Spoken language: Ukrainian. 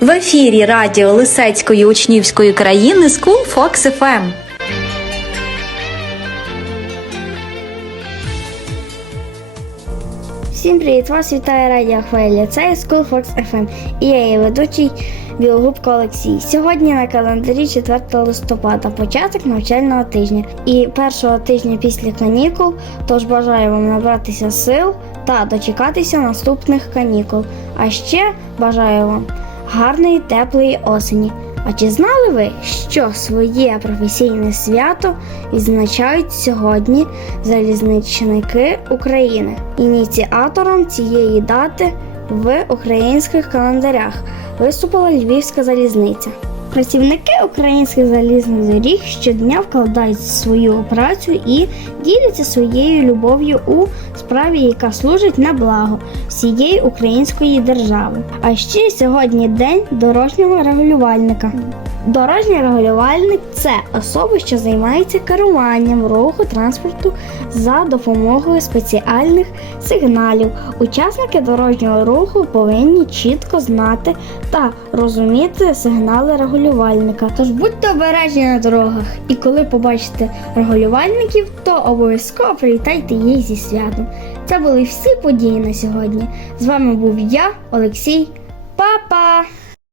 В ефірі радіо Лисецької учнівської країни School Fox FM. Всім привіт! Вас вітає радіо Хвиля. Це School Fox FM і я її ведучий Білогубко Олексій. Сьогодні на календарі 4 листопада, початок навчального тижня і першого тижня після канікул. Тож бажаю вам набратися сил та дочекатися наступних канікул. А ще бажаю вам гарної теплої осені. А чи знали ви, що своє професійне свято відзначають сьогодні залізничники України? Ініціатором цієї дати в українських календарях виступила Львівська залізниця. Працівники українських залізних доріг щодня вкладають свою працю і діляться своєю любов'ю у справі, яка служить на благо всієї української держави. А ще сьогодні день дорожнього регулювальника. Дорожній регулювальник це особа, що займається керуванням руху транспорту за допомогою спеціальних сигналів. Учасники дорожнього руху повинні чітко знати та розуміти сигнали регулювальника. Тож будьте обережні на дорогах, і коли побачите регулювальників, то обов'язково привітайте їх зі святом. Це були всі події на сьогодні. З вами був я, Олексій. Па-па!